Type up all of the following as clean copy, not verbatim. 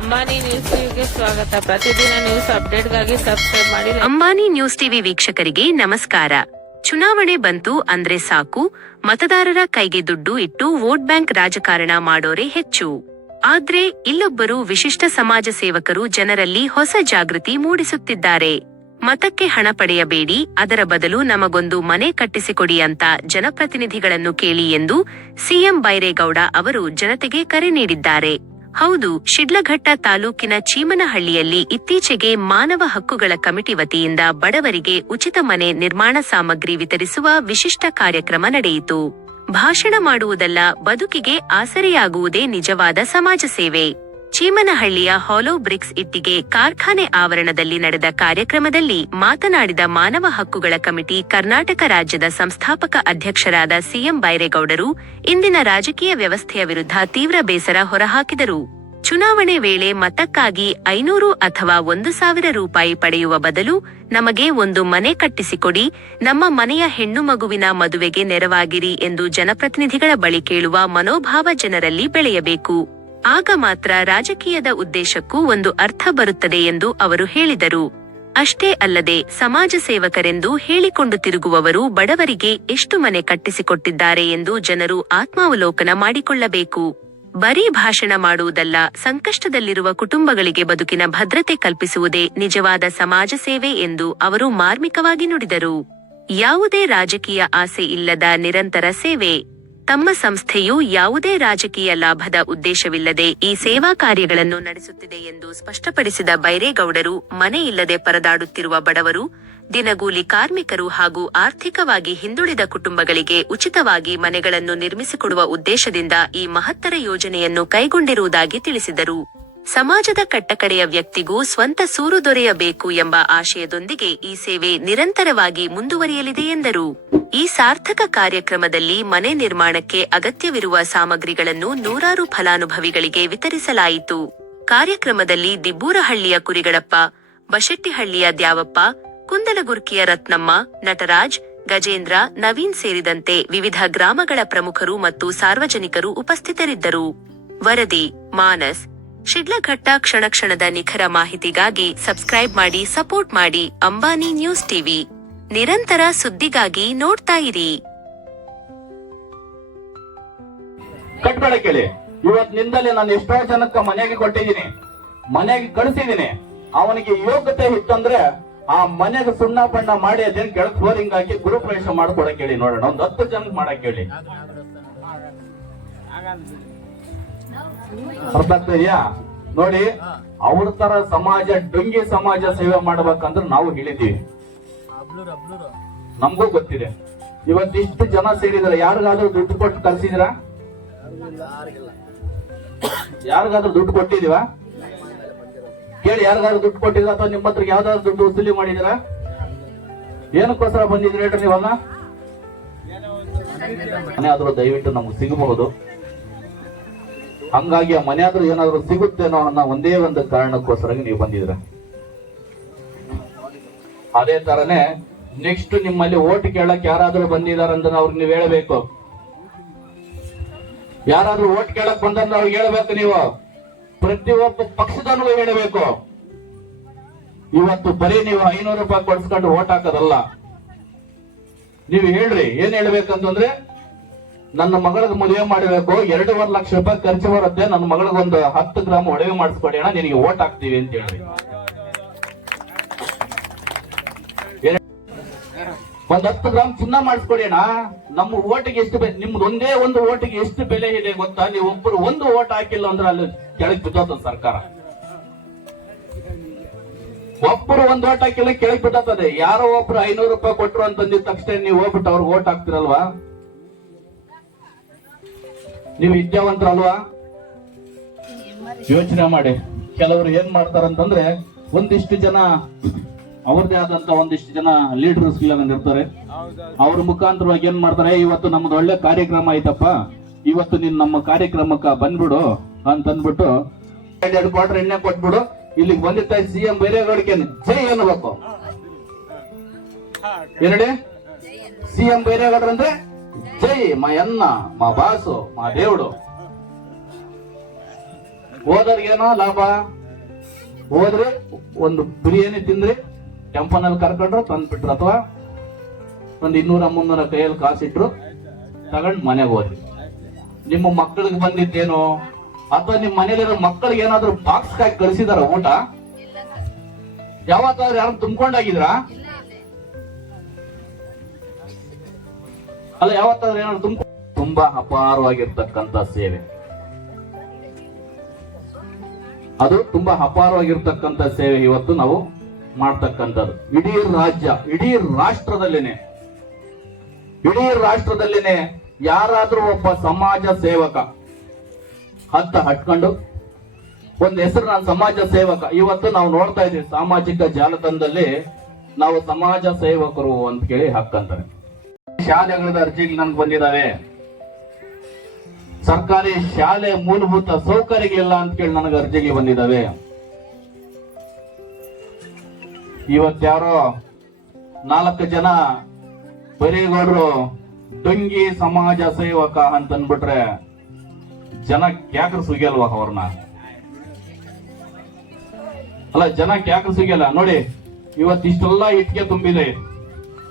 Ambani news ಟಿವಿಗೆ ಸ್ವಾಗತ. ಪ್ರತಿದಿನ ನ್ಯೂಸ್ ಅಪ್ಡೇಟ್ಗಾಗಿ ಸಬ್ಸ್ಕ್ರೈಬ್ ಮಾಡಿ. ಅಂಬಾನಿ ನ್ಯೂಸ್ ಟಿವಿ ವೀಕ್ಷಕರಿಗೆ ನಮಸ್ಕಾರ. ಚುನಾವಣೆ ಬಂತು ಅಂದ್ರೆ ಸಾಕು, ಮತದಾರರ ಕೈಗೆ ದುಡ್ಡು ಇಟ್ಟು ವೋಟ್ ಬ್ಯಾಂಕ್ ರಾಜಕಾರಣ ಮಾಡೋರೇ ಹೆಚ್ಚು. ಆದ್ರೆ ಇಲ್ಲೊಬ್ಬರು ವಿಶಿಷ್ಟ ಸಮಾಜ ಸೇವಕರು ಜನರಲ್ಲಿ ಹೊಸ ಜಾಗೃತಿ ಮೂಡಿಸುತ್ತಿದ್ದಾರೆ. ಮತಕ್ಕೆ ಹಣ ಪಡೆಯಬೇಡಿ, ಅದರ ಬದಲು ನಮಗೊಂದು ಮನೆ ಕಟ್ಟಿಸಿಕೊಡಿ ಅಂತ ಜನಪ್ರತಿನಿಧಿಗಳನ್ನು ಕೇಳಿ ಎಂದು ಸಿಎಂ ಬೈರೇಗೌಡ ಅವರು ಜನತೆಗೆ ಕರೆ ನೀಡಿದ್ದಾರೆ. ಹೌದು, ಶಿಡ್ಲಘಟ್ಟ ತಾಲೂಕಿನ ಚೀಮನಹಳ್ಳಿಯಲ್ಲಿ ಇತ್ತೀಚೆಗೆ ಮಾನವ ಹಕ್ಕುಗಳ ಕಮಿಟಿ ವತಿಯಿಂದ ಬಡವರಿಗೆ ಉಚಿತ ಮನೆ ನಿರ್ಮಾಣ ಸಾಮಗ್ರಿ ವಿತರಿಸುವ ವಿಶಿಷ್ಟ ಕಾರ್ಯಕ್ರಮ ನಡೆಯಿತು. ಭಾಷಣ ಮಾಡುವುದಲ್ಲ, ಬದುಕಿಗೆ ಆಸರೆಯಾಗುವುದೇ ನಿಜವಾದ ಸಮಾಜ ಸೇವೆ. ಚೀಮನಹಳ್ಳಿಯ ಹಾಲೋ ಬ್ರಿಕ್ಸ್ ಇಟ್ಟಿಗೆ ಕಾರ್ಖಾನೆ ಆವರಣದಲ್ಲಿ ನಡೆದ ಕಾರ್ಯಕ್ರಮದಲ್ಲಿ ಮಾತನಾಡಿದ ಮಾನವ ಹಕ್ಕುಗಳ ಕಮಿಟಿ ಕರ್ನಾಟಕ ರಾಜ್ಯದ ಸಂಸ್ಥಾಪಕ ಅಧ್ಯಕ್ಷರಾದ ಸಿಎಂ ಬೈರೇಗೌಡರು ಇಂದಿನ ರಾಜಕೀಯ ವ್ಯವಸ್ಥೆಯ ವಿರುದ್ಧ ತೀವ್ರ ಬೇಸರ ಹೊರಹಾಕಿದರು. ಚುನಾವಣೆ ವೇಳೆ ಮತಕ್ಕಾಗಿ 500 ಅಥವಾ 1,000 ರೂಪಾಯಿ ಪಡೆಯುವ ಬದಲು ನಮಗೆ ಒಂದು ಮನೆ ಕಟ್ಟಿಸಿಕೊಡಿ, ನಮ್ಮ ಮನೆಯ ಹೆಣ್ಣು ಮಗುವಿನ ಮದುವೆಗೆ ನೆರವಾಗಿರಿ ಎಂದು ಜನಪ್ರತಿನಿಧಿಗಳ ಬಳಿ ಕೇಳುವ ಮನೋಭಾವ ಜನರಲ್ಲಿ ಬೆಳೆಯಬೇಕು. ಆಗ ಮಾತ್ರ ರಾಜಕೀಯದ ಉದ್ದೇಶಕ್ಕೂ ಒಂದು ಅರ್ಥ ಬರುತ್ತದೆ ಎಂದು ಅವರು ಹೇಳಿದರು. ಅಷ್ಟೇ ಅಲ್ಲದೆ ಸಮಾಜ ಸೇವಕರೆಂದು ಹೇಳಿಕೊಂಡು ತಿರುಗುವವರು ಬಡವರಿಗೆ ಎಷ್ಟು ಮನೆ ಕಟ್ಟಿಸಿಕೊಟ್ಟಿದ್ದಾರೆ ಎಂದು ಜನರು ಆತ್ಮಾವಲೋಕನ ಮಾಡಿಕೊಳ್ಳಬೇಕು. ಬರೀ ಭಾಷಣ ಮಾಡುವುದಲ್ಲ, ಸಂಕಷ್ಟದಲ್ಲಿರುವ ಕುಟುಂಬಗಳಿಗೆ ಬದುಕಿನ ಭದ್ರತೆ ಕಲ್ಪಿಸುವುದೇ ನಿಜವಾದ ಸಮಾಜ ಸೇವೆ ಎಂದು ಅವರು ಮಾರ್ಮಿಕವಾಗಿ ನುಡಿದರು. ಯಾವುದೇ ರಾಜಕೀಯ ಆಸೆ ಇಲ್ಲದ ನಿರಂತರ ಸೇವೆ. ತಮ್ಮ ಸಂಸ್ಥೆಯು ಯಾವುದೇ ರಾಜಕೀಯ ಲಾಭದ ಉದ್ದೇಶವಿಲ್ಲದೆ ಈ ಸೇವಾ ಕಾರ್ಯಗಳನ್ನು ನಡೆಸುತ್ತಿದೆ ಎಂದು ಸ್ಪಷ್ಟಪಡಿಸಿದ ಬೈರೇಗೌಡರು, ಮನೆ ಇಲ್ಲದೆ ಪರದಾಡುತ್ತಿರುವ ಬಡವರು, ದಿನಗೂಲಿ ಕಾರ್ಮಿಕರು ಹಾಗೂ ಆರ್ಥಿಕವಾಗಿ ಹಿಂದುಳಿದ ಕುಟುಂಬಗಳಿಗೆ ಉಚಿತವಾಗಿ ಮನೆಗಳನ್ನು ನಿರ್ಮಿಸಿಕೊಡುವ ಉದ್ದೇಶದಿಂದ ಈ ಮಹತ್ತರ ಯೋಜನೆಯನ್ನು ಕೈಗೊಂಡಿರುವುದಾಗಿ ತಿಳಿಸಿದರು. ಸಮಾಜದ ಕಟ್ಟಕಡೆಯ ವ್ಯಕ್ತಿಗೂ ಸ್ವಂತ ಸೂರು ದೊರೆಯಬೇಕು ಎಂಬ ಆಶಯದೊಂದಿಗೆ ಈ ಸೇವೆ ನಿರಂತರವಾಗಿ ಮುಂದುವರಿಯಲಿದೆ ಎಂದರು. ಈ ಸಾರ್ಥಕ ಕಾರ್ಯಕ್ರಮದಲ್ಲಿ ಮನೆ ನಿರ್ಮಾಣಕ್ಕೆ ಅಗತ್ಯವಿರುವ ಸಾಮಗ್ರಿಗಳನ್ನು ನೂರಾರು ಫಲಾನುಭವಿಗಳಿಗೆ ವಿತರಿಸಲಾಯಿತು. ಕಾರ್ಯಕ್ರಮದಲ್ಲಿ ದಿಬ್ಬೂರಹಳ್ಳಿಯ ಕುರಿಗಡಪ್ಪ, ಬಶೆಟ್ಟಿಹಳ್ಳಿಯ ದ್ಯಾವಪ್ಪ, ಕುಂದಲಗುರ್ಕಿಯ ರತ್ನಮ್ಮ, ನಟರಾಜ್, ಗಜೇಂದ್ರ, ನವೀನ್ ಸೇರಿದಂತೆ ವಿವಿಧ ಗ್ರಾಮಗಳ ಪ್ರಮುಖರು ಮತ್ತು ಸಾರ್ವಜನಿಕರು ಉಪಸ್ಥಿತರಿದ್ದರು. ವರದಿ ಮಾನಸ್. ಶಿಡ್ಲಘಟ್ಟ ಕ್ಷಣ ಕ್ಷಣದ ನಿಖರ ಮಾಹಿತಿಗಾಗಿ ಸಬ್ಸ್ಕ್ರೈಬ್ ಮಾಡಿ, ಸಪೋರ್ಟ್ ಮಾಡಿ. ಅಂಬಾನಿ ನ್ಯೂಸ್ ಟಿವಿ, ನಿರಂತರ ಸುದ್ದಿಗಾಗಿ ನೋಡ್ತಾ ಇರಿ. ಕಟ್ಬೇಡ ಕೇಳಿ. ಇವತ್ತಿನಿಂದಲೇ ನಾನು ಎಷ್ಟೋ ಜನಕ್ಕ ಮನೆಗೆ ಕೊಟ್ಟಿದ್ದೀನಿ, ಮನೆಗೆ ಕಳಿಸಿದ್ದೀನಿ. ಅವನಿಗೆ ಯೋಗ್ಯತೆ ಇತ್ತಂದ್ರೆ ಆ ಮನೆಗೆ ಸುಣ್ಣ ಬಣ್ಣ ಮಾಡಿ ಅದೇನ್ ಕೆಳಗ್ ಫ್ಲೋರಿಂಗ್ ಹಾಕಿ ಗೃಹಪ್ರವೇಶ ಮಾಡ್ಕೊಡಕ್ ಹೇಳಿ, ನೋಡೋಣ. ಒಂದ್ 10 ಜನಕ್ಕೆ ಮಾಡಕ್ ಹೇಳಿ. ಅರ್ಥ ಆಗ್ತದ್ಯಾ? ನೋಡಿ, ಅವ್ರ ತರ ಸಮಾಜ, ಡೊಂಗಿ ಸಮಾಜ ಸೇವೆ ಮಾಡ್ಬೇಕಂದ್ರೆ ನಾವು ಹೇಳಿದೀವಿ, ನಮಗೂ ಗೊತ್ತಿದೆ. ಇವತ್ತಿಷ್ಟು ಜನ ಸೇರಿದ್ರೆ ಯಾರಿಗಾದ್ರೂ ದುಡ್ಡು ಕೊಟ್ಟು ಕಲ್ಸಿದಿರಾ? ಯಾರಿಗಾದ್ರೂ ದುಡ್ಡು ಕೊಟ್ಟಿದೀವ ಕೇಳಿ? ಯಾರಿಗಾದ್ರೂ ದುಡ್ಡು ಕೊಟ್ಟಿದ್ರ ಅಥವಾ ನಿಮ್ಮ ಹತ್ರ ಯಾವ್ದಾದ್ರು ದುಡ್ಡು ವಸೂಲಿ ಮಾಡಿದಿರಾ? ಏನಕ್ಕೋಸ್ಕರ ಬಂದಿದ್ರಿ ಹೇಳ್ರಿ ನೀವಲ್ಲ? ಮನೆ ಆದ್ರೂ ದಯವಿಟ್ಟು ನಮ್ಗೆ ಸಿಗಬಹುದು. ಹಂಗಾಗಿ ಆ ಮನೆ ಆದ್ರೂ ಏನಾದ್ರು ಸಿಗುತ್ತೇನೋ ಅನ್ನೋ ಒಂದೇ ಒಂದು ಕಾರಣಕ್ಕೋಸ್ಕರ ನೀವು ಬಂದಿದ್ರ. ಅದೇ ತರನೇ ನೆಕ್ಸ್ಟ್ ನಿಮ್ಮಲ್ಲಿ ಓಟ್ ಕೇಳಕ್ ಯಾರಾದ್ರೂ ಬಂದಿದಾರಂದ್ರೆ ಅವ್ರಿಗೆ ನೀವು ಹೇಳಬೇಕು. ಯಾರಾದ್ರೂ ಓಟ್ ಕೇಳಕ್ ಬಂದ್ರೆ ಅವ್ರಿಗೆ ಹೇಳ್ಬೇಕು. ನೀವು ಪ್ರತಿಯೊಬ್ಬ ಪಕ್ಷದವನಿಗೂ ಹೇಳಬೇಕು. ಇವತ್ತು ಬರೀ ನೀವು 500 ರೂಪಾಯಿ ಕೊಡ್ಸ್ಕೊಂಡು ಓಟ್ ಹಾಕೋದಲ್ಲ. ನೀವು ಹೇಳ್ರಿ, ಏನ್ ಹೇಳ್ಬೇಕಂತಂದ್ರೆ, ನನ್ನ ಮಗಳಿಗೆ ಮದುವೆ ಮಾಡಬೇಕು, 2.5 ಲಕ್ಷ ರೂಪಾಯಿ ಖರ್ಚು ಬರುತ್ತೆ, ನನ್ನ ಮಗಳಿಗೊಂದು 10 ಗ್ರಾಮ್ ಒಡವೆ ಮಾಡಿಸ್ಕೊಡಿ ಅಣ್ಣ, ನಿನಗೆ ಓಟ್ ಹಾಕ್ತೀವಿ ಅಂತ ಹೇಳ್ರಿ. ಒಂದ್ 10 ಗ್ರಾಮ್ ಚಿನ್ನ ಮಾಡಿಸ್ಕೊಡಿ ಅಣ್ಣ, ನಮ್ಮ ಓಟಿಗೆ ಎಷ್ಟು ಬೆಲೆ, ನಿಮ್ದು ಒಂದೇ ಒಂದು ಓಟಿಗೆ ಎಷ್ಟು ಬೆಲೆ ಇದೆ ಗೊತ್ತಾ? ನೀವು ಒಬ್ಬರು ಒಂದು ಓಟ್ ಹಾಕಿಲ್ಲ ಅಂದ್ರೆ ಅಲ್ಲಿ ಕೆಳಗೆ ಬಿದ್ದೋತ ಸರ್ಕಾರ. ಒಬ್ಬರು ಒಂದು ಓಟ್ ಹಾಕಿಲ್ಲ, ಕೆಳಗೆ ಬಿದ್ದೋತದೆ. ಯಾರೋ ಒಬ್ರು 500 ರೂಪಾಯಿ ಕೊಟ್ರು ಅಂತಂದಿದ ತಕ್ಷಣ ನೀವು ಹೋಗ್ಬಿಟ್ಟು ಅವ್ರಿಗೆ ಓಟ್ ಹಾಕ್ತಿರಲ್ವಾ? ನೀವು ವಿದ್ಯಾವಂತರಲ್ವಾ? ಯೋಚನೆ ಮಾಡಿ. ಕೆಲವರು ಏನ್ ಮಾಡ್ತಾರಂತಂದ್ರೆ, ಒಂದಿಷ್ಟು ಜನ ಅವ್ರದೇ ಆದಂತ ಒಂದಿಷ್ಟು ಜನ ಲೀಡರ್ಸ್ ಇರ್ತಾರೆ. ಅವ್ರ ಮುಖಾಂತರವಾಗಿ ಏನ್ ಮಾಡ್ತಾರೆ, ಇವತ್ತು ನಮ್ದು ಒಳ್ಳೆ ಕಾರ್ಯಕ್ರಮ ಐತಪ್ಪ, ಇವತ್ತು ನೀನ್ ನಮ್ಮ ಕಾರ್ಯಕ್ರಮಕ್ಕ ಬಂದ್ಬಿಡು ಅಂತಂದ್ಬಿಟ್ಟು 2 ಕ್ವಾರ್ಟರ್ ಎಣ್ಣೆ ಕೊಟ್ಬಿಡು, ಇಲ್ಲಿಗೆ ಬಂದಿತ್ತ ಸಿಎಂ ಬೈರೇಗೌಡಕ್ಕೆ ಜೈ ಅನ್ನಬೇಕು. ಎರಡೇ ಸಿಎಂ ಬೈರೇಗೌಡ್ರ ಅಂದ್ರೆ ಜೈ, మా అన్న, మా బాసు, మా దేవుడు. ಹೋದವ್ರಿಗೇನೋ ಲಾಭ, ಹೋದ್ರೆ ಒಂದು ಬಿರಿಯಾನಿ ತಿಂದ್ರಿ, ಟೆಂಪೋನಲ್ಲಿ ಕರ್ಕೊಂಡ್ರು ತಂದ್ಬಿಟ್ರು, ಅಥವಾ ಒಂದು 200-300 ಕೈಯಲ್ಲಿ ಕಾಸಿಟ್ರು ತಗೊಂಡ್ ಮನೆಗೆ ಹೋದ್ರಿ. ನಿಮ್ಮ ಮಕ್ಕಳಿಗೆ ಬಂದಿದ್ದೇನೋ, ಅಥವಾ ನಿಮ್ ಮನೇಲಿರೋ ಮಕ್ಕಳಿಗೆ ಏನಾದ್ರು ಬಾಕ್ಸ್ ಹಾಕಿ ಕಳಿಸಿದಾರ ಊಟ? ಯಾವತ್ತಾದ್ರೂ ಯಾರು ತುಂಬ್ಕೊಂಡಾಗಿದ್ರ? ಅಲ್ಲ, ಯಾವತ್ತಾದ್ರೂ ಏನಾದ್ರು ತುಂಬಾ ಅಪಾರವಾಗಿರ್ತಕ್ಕಂಥ ಸೇವೆ ಅದು. ತುಂಬಾ ಅಪಾರವಾಗಿರ್ತಕ್ಕಂಥ ಸೇವೆ ಇವತ್ತು ನಾವು ಮಾಡ್ತಕ್ಕಂಥದ್ದು. ಇಡೀ ರಾಜ್ಯ, ಇಡೀ ರಾಷ್ಟ್ರದಲ್ಲೇನೆ ಯಾರಾದ್ರೂ ಒಬ್ಬ ಸಮಾಜ ಸೇವಕ ಅಂತ ಹಟ್ಕೊಂಡು ಒಂದ್ ಹೆಸರು, ನಾನು ಸಮಾಜ ಸೇವಕ. ಇವತ್ತು ನಾವು ನೋಡ್ತಾ ಇದ್ದೀವಿ ಸಾಮಾಜಿಕ ಜಾಲತಾಣದಲ್ಲಿ ನಾವು ಸಮಾಜ ಸೇವಕರು ಅಂತ ಕೇಳಿ ಹಾಕಂತಾರೆ. ಶಾಲೆಗಳ ಅರ್ಜಿಗಳು ನನ್ಗೆ ಬಂದಿದ್ದಾವೆ. ಸರ್ಕಾರಿ ಶಾಲೆ ಮೂಲಭೂತ ಸೌಕರ್ಯಗಳಿಲ್ಲ ಅಂತ ಕೇಳಿ ನನಗೆ ಅರ್ಜಿಗಳು ಬಂದಿದ್ದಾವೆ. ಇವತ್ಯಾರೋ 4 ಜನ ಬರೀಗೌಡರು ಡೊಂಗಿ ಸಮಾಜ ಸೇವಕ ಅಂತ ಅಂದ್ಬಿಟ್ರೆ ಜನ ಕ್ಯಾಕ್ರ ಸುಗಿಯಲ್ವಾ ಅವ್ರನ್ನ? ಅಲ್ಲ, ಜನ ಕ್ಯಾಕ್ರ ಸುಗಿಯಲ್ಲ. ನೋಡಿ, ಇವತ್ತಿಷ್ಟೆಲ್ಲ ಇಟ್ಕೆ ತುಂಬಿದೆ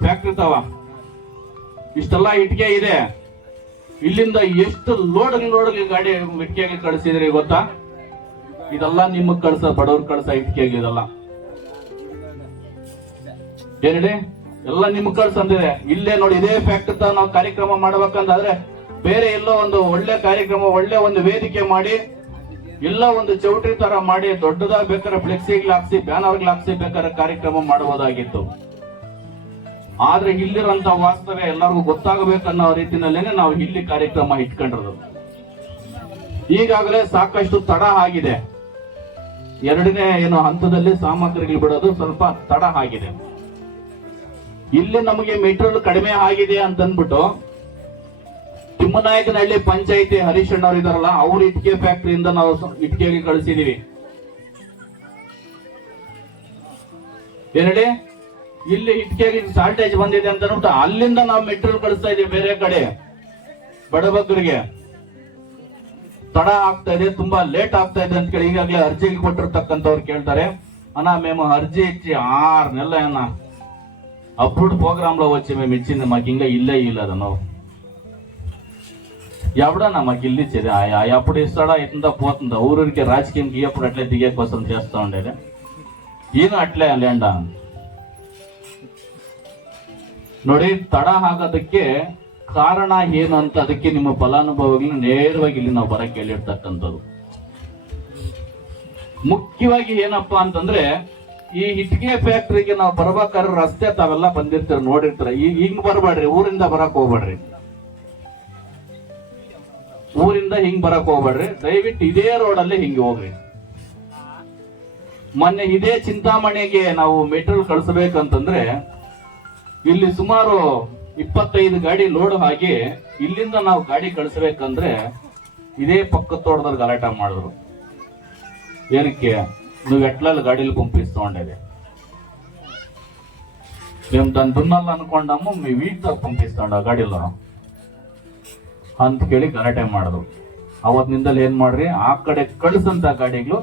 ಫ್ಯಾಕ್ಟ್ರಿ ತವ, ಇಷ್ಟೆಲ್ಲ ಇಟ್ಕೆ ಇದೆ. ಇಲ್ಲಿಂದ ಎಷ್ಟು ಲೋಡ್ ಗಾಡಿ ಇಟ್ಕೆಗೆ ಕಳಿಸಿದ್ರಿ ಗೊತ್ತಾ? ಇದೆಲ್ಲ ನಿಮಗ್ ಕಳ್ಸ, ಬಡವ್ರು ಕಳ್ಸ ಇಟ್ಕೆಗೆ ಇದೆಲ್ಲ ಏನ್ ಹೇಳಿ, ಎಲ್ಲ ನಿಮ್ಗೆ ಕಳ್ಸಂದಿದೆ. ಇಲ್ಲೇ ನೋಡಿ, ಇದೇ ಫ್ಯಾಕ್ಟ್ರಿ ತ ನಾವು ಕಾರ್ಯಕ್ರಮ ಮಾಡ್ಬೇಕಂದ್ರೆ ಬೇರೆ ಎಲ್ಲೋ ಒಂದು ಒಳ್ಳೆ ಕಾರ್ಯಕ್ರಮ, ಒಳ್ಳೆ ಒಂದು ವೇದಿಕೆ ಮಾಡಿ, ಎಲ್ಲ ಒಂದು ಚೌಟ್ರಿ ತರ ಮಾಡಿ, ದೊಡ್ಡದಾಗಿ ಬೇಕಾದ್ರೆ ಫ್ಲೆಕ್ಸಿಗಳು ಹಾಕ್ಸಿ, ಬ್ಯಾನರ್ಗಳು ಹಾಕ್ಸಿ ಬೇಕಾದ್ರೆ ಕಾರ್ಯಕ್ರಮ ಮಾಡಬಹುದಾಗಿತ್ತು. ಆದ್ರೆ ಇಲ್ಲಿರಂತ ವಾಸ್ತವ ಎಲ್ಲರಿಗೂ ಗೊತ್ತಾಗಬೇಕನ್ನೋ ರೀತಿನಲ್ಲೇನೆ ನಾವು ಇಲ್ಲಿ ಕಾರ್ಯಕ್ರಮ ಇಟ್ಕೊಂಡಿರೋದು. ಈಗಾಗಲೇ ಸಾಕಷ್ಟು ತಡ ಆಗಿದೆ. 2ನೇ ಹಂತದಲ್ಲಿ ಸಾಮಗ್ರಿಗಳು ಬಿಡೋದು ಸ್ವಲ್ಪ ತಡ ಆಗಿದೆ. ಇಲ್ಲಿ ನಮಗೆ ಮೆಟೀರಿಯಲ್ ಕಡಿಮೆ ಆಗಿದೆ ಅಂತ ಅಂದ್ಬಿಟ್ಟು ತಿಮ್ಮನಾಯಕನಹಳ್ಳಿ ಪಂಚಾಯಿತಿ ಹರೀಶ್ ಅಣ್ಣವ್ರು ಇದಾರಲ್ಲ, ಅವ್ರ ಇಟ್ಕೆ ಫ್ಯಾಕ್ಟರಿಯಿಂದ ನಾವು ಇಟ್ಕೆಗೆ ಕಳಿಸಿದೀವಿ. ಏನೇಳಿ, ಇಲ್ಲಿ ಇಟ್ಕೆಗೆ ಶಾರ್ಟೇಜ್ ಬಂದಿದೆ ಅಂತ ಅಂದ್ಬಿಟ್ಟು ಅಲ್ಲಿಂದ ನಾವು ಮೆಟೀರಿಯಲ್ ಕಳಿಸ್ತಾ ಇದೀವಿ ಬೇರೆ ಕಡೆ ಬಡಬಗ್ಗರಿಗೆ. ತಡ ಆಗ್ತಾ ಇದೆ, ತುಂಬಾ ಲೇಟ್ ಆಗ್ತಾ ಇದೆ ಅಂತ ಕೇಳಿ ಈಗಾಗಲೇ ಅರ್ಜಿ ಕೊಟ್ಟಿರ್ತಕ್ಕಂಥವ್ರು ಕೇಳ್ತಾರೆ, ಅಣ್ಣ మేము అర్జీ ఇచ్చి 6 నెలలు అన్న అప్పుడు ప్రోగ్రామ్ లో వచ్చి మేము ఇచ్చింది మాకు ఇంకా ఇల్లే ఇవ్వలేదు నువ్వు ఎవడన్నా మాకు ఇల్లు ఇచ్చేది ఎప్పుడు ఇస్తాడా ఇంత పోతుందా ఊరికి రాజకీయంకి ఎప్పుడు అట్లే దిగే కోసం చేస్తా ఉండేది ఈయన అట్లే ಅಲ್ಲೇಂಡ ನೋಡಿ. ತಡ ಆಗೋದಕ್ಕೆ ಕಾರಣ ಏನು ಅಂತ ಅದಕ್ಕೆ ನಿಮ್ಮ ಫಲಾನುಭವಿಗಳನ್ನ ನೇರವಾಗಿ ಇಲ್ಲಿ ನಾವು ಬರಕ್ಕೆ ಹೇಳಿರ್ತಕ್ಕಂಥದ್ದು. ಮುಖ್ಯವಾಗಿ ಏನಪ್ಪಾ ಅಂತಂದ್ರೆ, ಈ ಇಟ್ಕೆ ಫ್ಯಾಕ್ಟ್ರಿಗೆ ನಾವು ಬರ್ಬೇಕಾದ್ರೆ ರಸ್ತೆ ತಾವೆಲ್ಲ ಬಂದಿರ್ತೀರ, ನೋಡಿರ್ತೀರ. ಹಿಂಗ್ ಬರ್ಬೇಡ್ರಿ, ಊರಿಂದ ಬರಕ್ ಹೋಗ್ಬೇಡ್ರಿ, ಊರಿಂದ ಹಿಂಗ್ ಬರಕ್ ಹೋಗ್ಬೇಡ್ರಿ. ದಯವಿಟ್ಟು ಇದೇ ರೋಡಲ್ಲಿ ಹಿಂಗ್ ಹೋಗ್ರಿ. ಮೊನ್ನೆ ಇದೇ ಚಿಂತಾಮಣಿಗೆ ನಾವು ಮೆಟೀರಿಯಲ್ ಕಳಿಸಬೇಕಂತಂದ್ರೆ ಇಲ್ಲಿ ಸುಮಾರು 25 ಗಾಡಿ ಲೋಡ್ ಆಗಿ ಇಲ್ಲಿಂದ ನಾವು ಗಾಡಿ ಕಳಿಸ್ಬೇಕಂದ್ರೆ ಇದೇ ಪಕ್ಕದ ತೋಟದಲ್ಲಿ ಗಲಾಟ ಮಾಡಿದ್ರು. ಏನಕ್ಕೆ? నువ్వు ఎట్లా గాడీలు పంపిస్తుండేది, మేము దాన్ని దున్నాలనుకున్నాము, మీ వీటితో పంపిస్తాండ ಗಾಡಿలో ಅಂತ ಕೇಳಿ ಗಲಾಟೆ ಮಾಡಿದ್ರು. ಅವತ್ತಿನಿಂದಲೇ ಏನ್ ಮಾಡ್ರಿ, ಆ ಕಡೆ ಕಳಿಸಂತ ಗಾಡಿಗಳು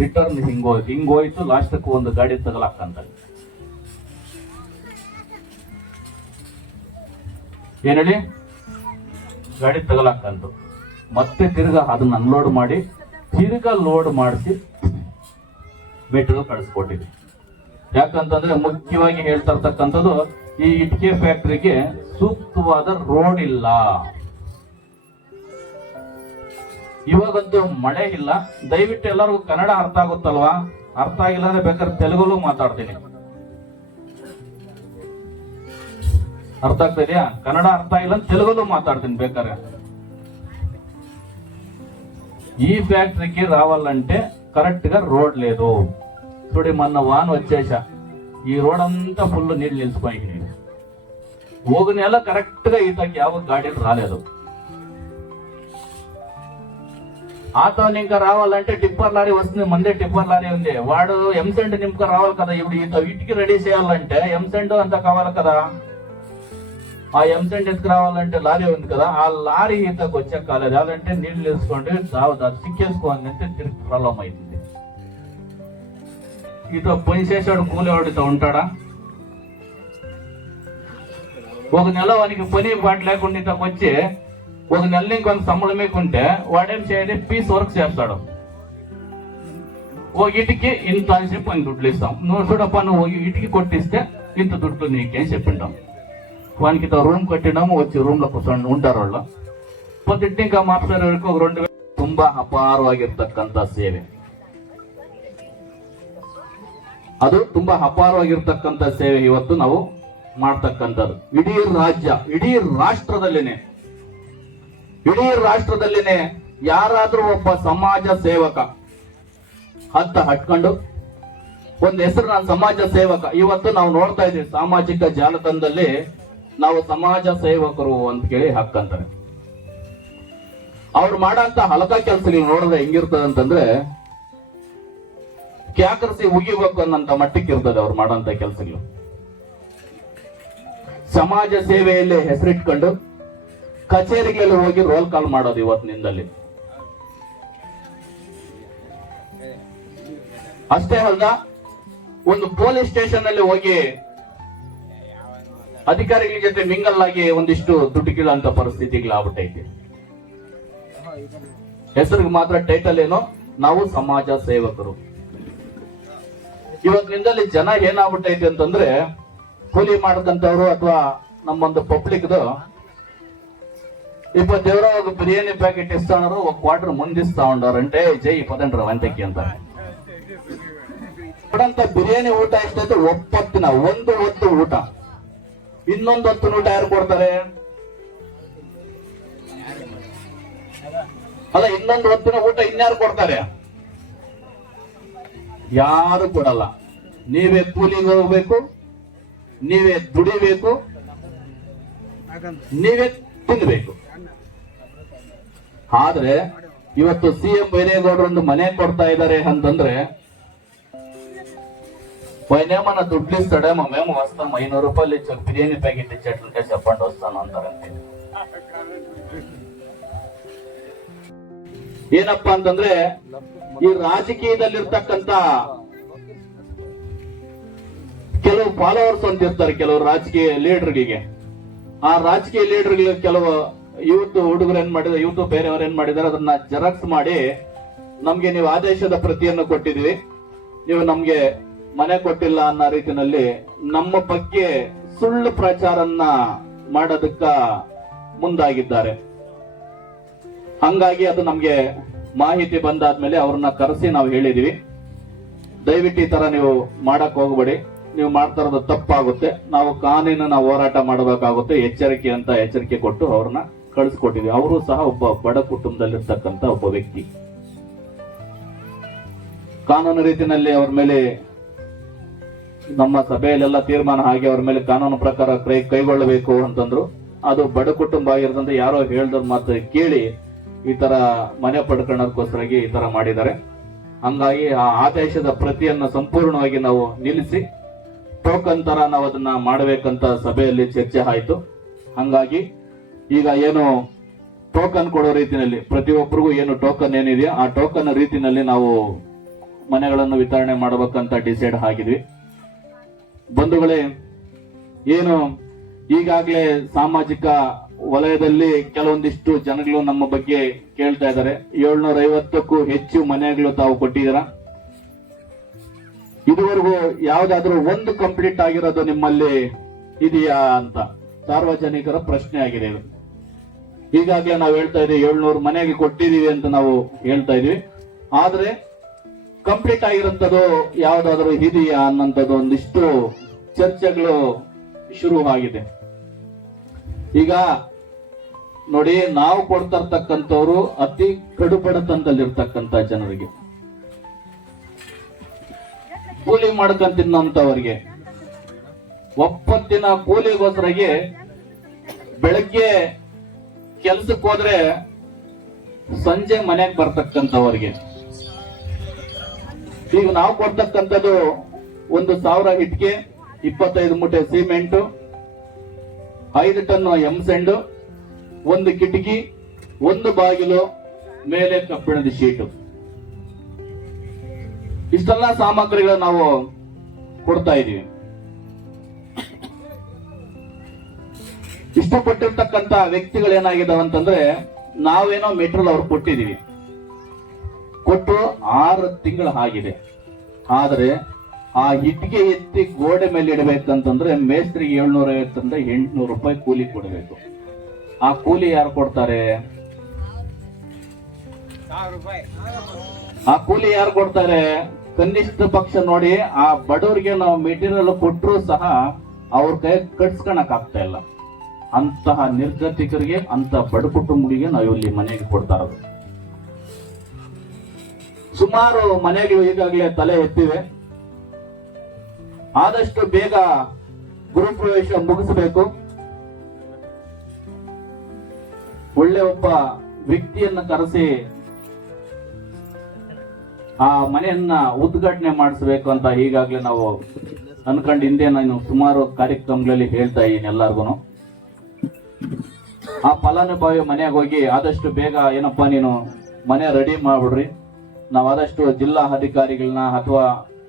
ರಿಟರ್ನ್ ಹಿಂಗೋಯ್ತು. ಲಾಸ್ಟಕ್ಕೆ ಒಂದು ಗಾಡಿ ತಗಲಾಕಂತ ಏನ್ ಹೇಳಿ, ಗಾಡಿ ತಗಲಾಕಂತು. ಮತ್ತೆ ತಿರ್ಗಾ ಅದನ್ನ ಅನ್ಲೋಡ್ ಮಾಡಿ ತಿರ್ಗಾ ಲೋಡ್ ಮಾಡಿಸಿ ಮೆಟೀರಿಯಲ್ ಕಳಿಸ್ಕೊಟ್ಟಿದ್ವಿ. ಯಾಕಂತಂದ್ರೆ ಮುಖ್ಯವಾಗಿ ಹೇಳ್ತಾ ಇರ್ತಕ್ಕಂಥದ್ದು, ಈ ಇಟ್ಕೆ ಫ್ಯಾಕ್ಟ್ರಿಗೆ ಸೂಕ್ತವಾದ ರೋಡ್ ಇಲ್ಲ. ಇವಾಗಂತೂ ಮಳೆ ಇಲ್ಲ. ದಯವಿಟ್ಟು ಎಲ್ಲರಿಗೂ ಕನ್ನಡ ಅರ್ಥ ಆಗುತ್ತಲ್ವಾ? ಅರ್ಥ ಆಗಿಲ್ಲ ಅಂದ್ರೆ ಬೇಕಾದ್ರೆ ತೆಲುಗಲ್ಲೂ ಮಾತಾಡ್ತೀನಿ. ಅರ್ಥ ಆಗ್ತಾ ಇದೆಯಾ? ಕನ್ನಡ ಅರ್ಥ ಆಗಿಲ್ಲ ತೆಲುಗಲ್ಲೂ మాట్లాడుతుంది ಬೇಕಾದ್ರೆ. ఈ ఫ్యాక్టరీకి రావాలంటే కరెక్ట్ గా రోడ్ లేదు. చూడి మొన్న వాన వచ్చేసా, ఈ రోడ్ అంతా ఫుల్ నీళ్ళు నిలిచిపోయి ఒక నెల కరెక్ట్ గా ఈతకి ಯಾವ గాడీలు రాలేదు. ఆతోని ఇంకా రావాలంటే టిప్పర్ లారీ వస్తుంది, మందే టిప్పర్ లారీ ఉంది. వాడు ఎంసెంట్ నింపుక రావాలి కదా. ఇప్పుడు ఈత వీటికి రెడీ చేయాలంటే ఎంసెంట్ అంతా కావాలి కదా. ఆ ఎంసెంట్ ఎత్తుకురావాలంటే లారీ ఉంది కదా, ఆ లారీ ఈతకు వచ్చే కాలేదు. అదంటే నీళ్లు వేసుకుంటే అది సిక్కేసుకోవాలంటే తిరిగి ప్రాబ్లం అవుతుంది. ఈతో పని చేసాడు కూలేవాడితో ఉంటాడా? ఒక నెల వానికి పని పాటు లేకుండా ఇతకు వచ్చి ఒక నెల ఇంకొక సంబళం మీకుంటే వాడేం చేయాలి? పీస్ వర్క్ చేస్తాడు. ఓ ఇటుకి ఇంత అని చెప్పి అని దుడ్లు ఇస్తాం. నువ్వు చూడప్ప, నువ్వు ఇటుకి కొట్టిస్తే ఇంత దుడ్లు నీకేం చెప్పింటాం. వానికి రూమ్ కట్టినాము, వచ్చి రూమ్ లో కూర్చొని ఉంటారు వాళ్ళు. పొద్దుట్టి ఇంకా ಮಾಪ್ಸರ್ ವರೆಗೂ 2000 ತುಂಬಾ ಅಪಾರವಾಗಿರ್ತಕ್ಕಂಥ ಸೇವೆ. ಅದು ತುಂಬಾ ಅಪಾರವಾಗಿರ್ತಕ್ಕಂಥ ಸೇವೆ ಇವತ್ತು ನಾವು ಮಾಡ್ತಕ್ಕಂಥದ್ದು. ಇಡೀ ರಾಜ್ಯ, ಇಡೀ ರಾಷ್ಟ್ರದಲ್ಲಿನೇ ಯಾರಾದ್ರೂ ಒಬ್ಬ ಸಮಾಜ ಸೇವಕ ಹಟ್ಕೊಂಡು ಒಂದು ಹೆಸರು, ನಾನು ಸಮಾಜ ಸೇವಕ. ಇವತ್ತು ನಾವು ನೋಡ್ತಾ ಇದ್ದೀವಿ ಸಾಮಾಜಿಕ ಜಾಲತಾಣದಲ್ಲಿ ನಾವು ಸಮಾಜ ಸೇವಕರು ಅಂತ ಕೇಳಿ ಹಾಕಂತಾರೆ. ಅವ್ರು ಮಾಡಂತ ಹಲಕ ಕೆಲಸಗಳು ನೋಡಿದ್ರೆ ಹೆಂಗಿರ್ತದೆ ಅಂತಂದ್ರೆ ಕ್ಯಾಕರಿಸಿ ಉಗಿಬೇಕು ಅನ್ನಂತ ಮಟ್ಟಕ್ಕೆ ಇರ್ತದೆ ಅವ್ರು ಮಾಡಂತ ಕೆಲಸಗಳು. ಸಮಾಜ ಸೇವೆಯಲ್ಲಿ ಹೆಸರಿಟ್ಕೊಂಡು ಕಚೇರಿಗೆಲ್ಲ ಹೋಗಿ ರೋಲ್ ಕಾಲ್ ಮಾಡೋದು ಇವತ್ತಿನಿಂದಲ್ಲಿ. ಅಷ್ಟೇ ಅಲ್ದ, ಒಂದು ಪೊಲೀಸ್ ಸ್ಟೇಷನ್ ಅಲ್ಲಿ ಹೋಗಿ ಅಧಿಕಾರಿಗಳ ಜೊತೆ ಮಿಂಗಲ್ ಆಗಿ ಒಂದಿಷ್ಟು ದುಡ್ಡು ಕೀಳಂತ ಪರಿಸ್ಥಿತಿಗಳಾಗ್ಬಿಟ್ಟೈತಿ. ಹೆಸರಿಗೆ ಮಾತ್ರ ಟೈಟಲ್ ಏನೋ, ನಾವು ಸಮಾಜ ಸೇವಕರು. ಇವತ್ತಿನಿಂದಲ್ಲಿ ಜನ ಏನಾಗ್ಬಿಟ್ಟೈತಿ ಅಂತಂದ್ರೆ, ಕೂಲಿ ಮಾಡ್ಕಂತವ್ರು ಅಥವಾ ನಮ್ಮೊಂದು ಪಬ್ಲಿಕ್ದು ಇಪ್ಪ ದೇವರ ಒಂದು ಬಿರಿಯಾನಿ ಪ್ಯಾಕೆಟ್ ಇಸ್ತಾಣರು, ఒక ಕ್ವಾರ್ಟರ್ ಮುಂದಿಸ್ತಾ ಉಂಡಾರಂటే ಜೈ ಪದಂಡ್ರ ವಂತಕ್ಕೆ ಅಂತ ಕೊಡಂತ ಬಿರಿಯಾನಿ ಊಟ ಎಷ್ಟೈತೆ? ಒಪ್ಪತ್ತಿನ ಒಂದು ಹೊತ್ತು ಊಟ. ಇನ್ನೊಂದು ಹೊತ್ತು ಊಟ ಯಾರು ಕೊಡ್ತಾರೆ? ಅಲ್ಲ, ಇನ್ನೊಂದು ಹೊತ್ತಿನ ಊಟ ಇನ್ಯಾರು ಕೊಡ್ತಾರೆ? ಯಾರು ಕೊಡಲ್ಲ. ನೀವೇ ಕೂಲಿಗೆ ಹೋಗ್ಬೇಕು, ನೀವೇ ದುಡಿಬೇಕು, ನೀವೇ ತಿನ್ಬೇಕು. ಆದ್ರೆ ಇವತ್ತು ಸಿಎಂ ಬೈರೇಗೌಡರೊಂದು ಮನೆ ಕೊಡ್ತಾ ಇದ್ದಾರೆ ಅಂತಂದ್ರೆ, వైనేమన్నా దుడ్లు ఇస్తాడేమో, మేము వస్తాం 500 రూపాయలు ఇచ్చి బిర్యానీ ప్యాకెట్ ఇచ్చేట్లుంటే చెప్పండి వస్తాను అంటారంటే. ಏನಪ್ಪಾ ಅಂತಂದ್ರೆ, ಈ ರಾಜಕೀಯದಲ್ಲಿರ್ತಕ್ಕಂತ ಕೆಲವು ಫಾಲೋವರ್ಸ್ ಅಂತ ಇರ್ತಾರೆ, ಕೆಲವು ರಾಜಕೀಯ ಲೀಡರ್ಗಳಿಗೆ. ಆ ರಾಜಕೀಯ ಲೀಡರ್ಗಳಿಗೆ ಕೆಲವು ಯೂತ್ ಹುಡುಗರು ಏನ್ ಮಾಡಿದ್ರೆ, ಯೂತ್ ಬೇರೆಯವರು ಏನ್ ಮಾಡಿದಾರೆ, ಅದನ್ನ ಜೆರಾಕ್ಸ್ ಮಾಡಿ ನಮ್ಗೆ ನೀವು ಆದೇಶದ ಪ್ರತಿಯನ್ನು ಕೊಟ್ಟಿದ್ವಿ, ನೀವು ನಮ್ಗೆ ಮನೆ ಕೊಟ್ಟಿಲ್ಲ ಅನ್ನೋ ರೀತಿಯಲ್ಲಿ ನಮ್ಮ ಬಗ್ಗೆ ಸುಳ್ಳು ಪ್ರಚಾರನ್ನ ಮಾಡೋದಕ್ಕ ಮುಂದಾಗಿದ್ದಾರೆ. ಹಂಗಾಗಿ ಅದು ನಮ್ಗೆ ಮಾಹಿತಿ ಬಂದಾದ್ಮೇಲೆ ಅವ್ರನ್ನ ಕರೆಸಿ ನಾವು ಹೇಳಿದೀವಿ, ದಯವಿಟ್ಟು ಈ ತರ ನೀವು ಮಾಡಕ್ ಹೋಗ್ಬೇಡಿ, ನೀವು ಮಾಡ್ತಾ ಇರೋದು ತಪ್ಪಾಗುತ್ತೆ, ನಾವು ಕಾನೂನನ್ನ ಹೋರಾಟ ಮಾಡಬೇಕಾಗುತ್ತೆ, ಎಚ್ಚರಿಕೆ ಕೊಟ್ಟು ಅವ್ರನ್ನ ಕಳಿಸ್ಕೊಟ್ಟಿದ್ವಿ. ಅವರು ಸಹ ಒಬ್ಬ ಬಡ ಕುಟುಂಬದಲ್ಲಿರ್ತಕ್ಕಂಥ ಒಬ್ಬ ವ್ಯಕ್ತಿ. ಕಾನೂನು ರೀತಿಯಲ್ಲಿ ಅವ್ರ ಮೇಲೆ ನಮ್ಮ ಸಭೆಯಲ್ಲೆಲ್ಲ ತೀರ್ಮಾನ ಆಗಿ ಅವ್ರ ಮೇಲೆ ಕಾನೂನು ಪ್ರಕಾರ ಕೈಗೊಳ್ಳಬೇಕು ಅಂತಂದ್ರು. ಅದು ಬಡ ಕುಟುಂಬ ಆಗಿರೋದ್ರಿಂದ ಯಾರೋ ಹೇಳ್ದ ಮಾತ್ರ ಕೇಳಿ ಈ ತರ ಮನೆ ಪಡ್ಕೊಳ್ಳೋದಕ್ಕೋಸ್ಕರಾಗಿ ಈ ತರ ಮಾಡಿದ್ದಾರೆ. ಹಂಗಾಗಿ ಆ ಆದೇಶದ ಪ್ರತಿಯನ್ನ ಸಂಪೂರ್ಣವಾಗಿ ನಾವು ನಿಲ್ಲಿಸಿ ಟೋಕನ್ ತರ ನಾವು ಅದನ್ನ ಮಾಡಬೇಕಂತ ಸಭೆಯಲ್ಲಿ ಚರ್ಚೆ ಆಯ್ತು. ಹಂಗಾಗಿ ಈಗ ಏನು ಟೋಕನ್ ಕೊಡೋ ರೀತಿಯಲ್ಲಿ ಪ್ರತಿಯೊಬ್ಬರಿಗೂ ಏನು ಟೋಕನ್ ಏನಿದೆಯೋ ಆ ಟೋಕನ್ ರೀತಿಯಲ್ಲಿ ನಾವು ಮನೆಗಳನ್ನು ವಿತರಣೆ ಮಾಡಬೇಕಂತ ಡಿಸೈಡ್ ಆಗಿದ್ವಿ. ಬಂಧುಗಳೇ, ಏನು ಈಗಾಗಲೇ ಸಾಮಾಜಿಕ ವಲಯದಲ್ಲಿ ಕೆಲವೊಂದಿಷ್ಟು ಜನಗಳು ನಮ್ಮ ಬಗ್ಗೆ ಕೇಳ್ತಾ ಇದ್ದಾರೆ. 750ಕ್ಕೂ ಹೆಚ್ಚು ಮನೆಗಳು ತಾವು ಕೊಟ್ಟಿದ್ದೀರಾ. ಇದುವರೆಗೂ ಯಾವ್ದಾದ್ರೂ ಒಂದು ಕಂಪ್ಲೀಟ್ ಆಗಿರೋದು ನಿಮ್ಮಲ್ಲಿ ಇದೆಯಾ ಅಂತ ಸಾರ್ವಜನಿಕರ ಪ್ರಶ್ನೆ ಆಗಿದೆ. ಇದು ಈಗಾಗಲೇ ನಾವು ಹೇಳ್ತಾ ಇದೀವಿ 700 ಮನೆಗೆ ಕೊಟ್ಟಿದೀವಿ ಅಂತ ನಾವು ಹೇಳ್ತಾ ಇದೀವಿ. ಆದ್ರೆ ಕಂಪ್ಲೀಟ್ ಆಗಿರೋಂಥದ್ದು ಯಾವ್ದಾದ್ರು ಇದೆಯಾ ಅನ್ನೋಂಥದ್ದು ಒಂದಿಷ್ಟು ಚರ್ಚೆಗಳು ಶುರು ಆಗಿದೆ. ಈಗ ನೋಡಿ, ನಾವು ಕೊಡ್ತಾ ಇರ್ತಕ್ಕಂಥವ್ರು ಅತಿ ಕಡುಬಡತನದಲ್ಲಿರ್ತಕ್ಕಂಥ ಜನರಿಗೆ, ಕೂಲಿ ಮಾಡ್ಕೊಂಡ್ ತಿನ್ನೋಂಥವ್ರಿಗೆ, ಒಪ್ಪತ್ತಿನ ಕೂಲಿಗೋಸ್ಕರಗೆ ಬೆಳಗ್ಗೆ ಕೆಲ್ಸಕ್ಕೆ ಹೋದ್ರೆ ಸಂಜೆ ಮನೆಗೆ ಬರ್ತಕ್ಕಂಥವ್ರಿಗೆ ಈಗ ನಾವು ಕೊಡ್ತಕ್ಕಂಥದ್ದು 1000 ಇಟ್ಕೆ, 25 ಮೂಟೆ ಸಿಮೆಂಟು, 5 ಟನ್ ಎಂಸೆಂಡು, 1 ಕಿಟಕಿ, 1 ಬಾಗಿಲು, ಮೇಲೆ ಕಬ್ಬಿಣದ ಶೀಟು. ಇಷ್ಟೆಲ್ಲ ಸಾಮಗ್ರಿಗಳನ್ನ ನಾವು ಕೊಡ್ತಾ ಇದೀವಿ. ಇಷ್ಟಪಟ್ಟಿರ್ತಕ್ಕಂತ ವ್ಯಕ್ತಿಗಳೇನಾಗಿದ್ದಾವೆ ಅಂತಂದ್ರೆ, ನಾವೇನೋ ಮೆಟೀರಿಯಲ್ ಅವ್ರು ಕೊಟ್ಟಿದೀವಿ, ಕೊಟ್ಟು 6 ತಿಂಗಳು ಆಗಿದೆ. ಆದ್ರೆ ಆ ಇಟ್ಟಿಗೆ ಎತ್ತಿ ಗೋಡೆ ಮೇಲೆ ಇಡಬೇಕಂತಂದ್ರೆ ಮೇಸ್ತ್ರಿಗೆ 750 800 ರೂಪಾಯಿ ಕೂಲಿ ಕೊಡಬೇಕು. ಆ ಕೂಲಿ ಯಾರು ಕೊಡ್ತಾರೆ? ಆ ಕೂಲಿ ಯಾರು ಕೊಡ್ತಾರೆ? ಕನಿಷ್ಠ ಪಕ್ಷ ನೋಡಿ, ಆ ಬಡವರಿಗೆ ನಾವು ಮೆಟೀರಿಯಲ್ ಕೊಟ್ಟರು ಸಹ ಅವ್ರ ಕೈ ಕಟ್ಸ್ಕೊಳಕ್ ಆಗ್ತಾ ಇಲ್ಲ. ಅಂತಹ ನಿರ್ಗತಿಕರಿಗೆ, ಅಂತ ಬಡ ಕುಟುಂಬಗಳಿಗೆ ನಾವು ಇಲ್ಲಿ ಮನೆಗೆ ಕೊಡ್ತಾ ಇರೋದು. ಸುಮಾರು ಮನೆಗಳು ಈಗಾಗಲೇ ತಲೆ ಎತ್ತಿವೆ. ಆದಷ್ಟು ಬೇಗ ಗೃಹಪ್ರವೇಶ ಮುಗಿಸಬೇಕು. ಒಳ್ಳೆ ಒಬ್ಬ ವ್ಯಕ್ತಿಯನ್ನ ಕರೆಸಿ ಆ ಮನೆಯನ್ನ ಉದ್ಘಾಟನೆ ಮಾಡಿಸ್ಬೇಕು ಅಂತ ಈಗಾಗಲೇ ನಾವು ಅನ್ಕೊಂಡು ಹಿಂದೆ ನಾನು ಸುಮಾರು ಕಾರ್ಯಕ್ರಮಗಳಲ್ಲಿ ಹೇಳ್ತಾ ಇದ್ದೀನಿ ಎಲ್ಲಾರ್ಗು. ಆ ಫಲಾನುಭವಿ ಮನೆಗೆ ಹೋಗಿ ಆದಷ್ಟು ಬೇಗ ಏನಪ್ಪಾ ನೀನು ಮನೆ ರೆಡಿ ಮಾಡ್ಬಿಡ್ರಿ, ನಾವು ಆದಷ್ಟು ಜಿಲ್ಲಾ ಅಧಿಕಾರಿಗಳನ್ನ ಅಥವಾ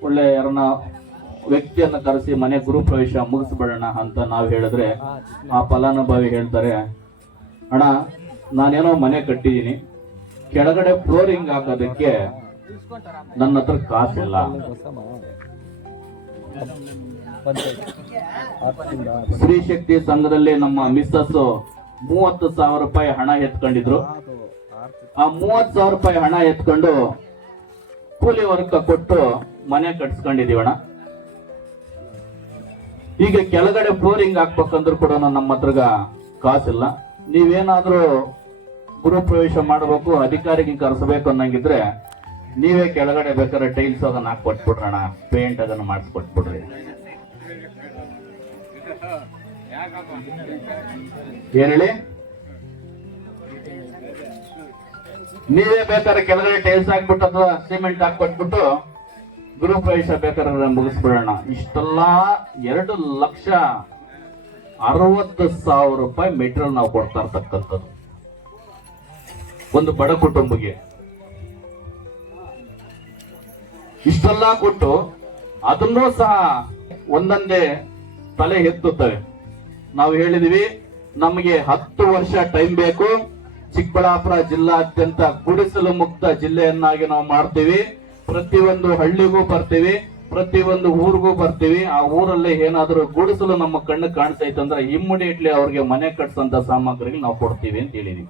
ಒಳ್ಳೆ ಯಾರನ್ನ ವ್ಯಕ್ತಿಯನ್ನ ಕರೆಸಿ ಮನೆ ಗೃಹಪ್ರವೇಶ ಮುಗಿಸ್ಬಿಡೋಣ ಅಂತ ನಾವು ಹೇಳಿದ್ರೆ, ಆ ಫಲಾನುಭವಿ ಹೇಳ್ತಾರೆ, ಅಣ್ಣ ನಾನೇನೋ ಮನೆ ಕಟ್ಟಿದೀನಿ, ಕೆಳಗಡೆ ಫ್ಲೋರಿಂಗ್ ಹಾಕೋದಕ್ಕೆ ನನ್ನ ಹತ್ರ ಕಾಸಿಲ್ಲ. ಸ್ತ್ರೀ ಶಕ್ತಿ ಸಂಘದಲ್ಲಿ ನಮ್ಮ ಮಿಸ್ಸಸ್ 30,000 ರೂಪಾಯಿ ಹಣ ಎತ್ಕೊಂಡಿದ್ರು. ಆ 30,000 ರೂಪಾಯಿ ಹಣ ಎತ್ಕೊಂಡು ಕೂಲಿ ವರ್ಗ ಕೊಟ್ಟು ಮನೆ ಕಟ್ಸ್ಕೊಂಡಿದೀವಣ್ಣ. ಈಗ ಕೆಳಗಡೆ ಫ್ಲೋರಿಂಗ್ ಹಾಕ್ಬೇಕಂದ್ರೂ ಕೂಡ ನಮ್ಮ ಹತ್ರಗ ಕಾಸಿಲ್ಲ. ನೀವೇನಾದ್ರೂ ಗೃಹ ಪ್ರವೇಶ ಮಾಡಬೇಕು, ಅಧಿಕಾರಿಗೆ ಕರೆಸಬೇಕು ಅನ್ನಂಗಿದ್ರೆ ನೀವೇ ಕೆಳಗಡೆ ಬೇಕಾದ್ರೆ ಟೈಲ್ಸ್ ಅದನ್ನ ಹಾಕೊಟ್ಬಿಡ್ರಣ, ಪೇಂಟ್ ಅದನ್ನ ಮಾಡಿಸ್ಕೊಟ್ಬಿಡ್ರಿ. ಏನ್ ಹೇಳಿ? ನೀವೇ ಬೇಕಾದ್ರೆ ಕೆಳಗಡೆ ಟೈಲ್ಸ್ ಹಾಕ್ಬಿಟ್ಟು ಅಥವಾ ಸಿಮೆಂಟ್ ಹಾಕೊಟ್ಬಿಟ್ಟು ಗೃಹ ಪ್ರವೇಶ ಬೇಕಾದ್ರೆ ಮುಗಿಸ್ಬಿಡೋಣ. ಇಷ್ಟೆಲ್ಲ 2,60,000 ರೂಪಾಯಿ ಮೆಟೀರಿಯಲ್ ನಾವು ಕೊಡ್ತಾ ಇರ್ತಕ್ಕಂಥದ್ದು ಒಂದು ಬಡ ಕುಟುಂಬಕ್ಕೆ. ಇಷ್ಟೆಲ್ಲ ಕೊಟ್ಟು ಅದನ್ನೂ ಸಹ ಒಂದೊಂದೇ ತಲೆ ಎತ್ತುತ್ತವೆ. ನಾವು ಹೇಳಿದೀವಿ, ನಮಗೆ 10 ವರ್ಷ ಟೈಮ್ ಬೇಕು. ಚಿಕ್ಕಬಳ್ಳಾಪುರ ಜಿಲ್ಲಾದ್ಯಂತ ಗುಡಿಸಲು ಮುಕ್ತ ಜಿಲ್ಲೆಯನ್ನಾಗಿ ನಾವು ಮಾಡ್ತೀವಿ. ಪ್ರತಿಯೊಂದು ಹಳ್ಳಿಗೂ ಬರ್ತೀವಿ, ಪ್ರತಿಯೊಂದು ಊರಿಗೂ ಬರ್ತೀವಿ. ಆ ಊರಲ್ಲಿ ಏನಾದರೂ ಗುಡಿಸಲು ನಮ್ಮ ಕಣ್ಣು ಕಾಣಿಸ್ತೈತಂದ್ರೆ ಇಮ್ಮಿಡಿಯೇಟ್ಲಿ ಅವ್ರಿಗೆ ಮನೆ ಕಟ್ಸಂತ ಸಾಮಗ್ರಿಗಳು ನಾವು ಕೊಡ್ತೀವಿ ಅಂತ ಹೇಳಿದೀವಿ.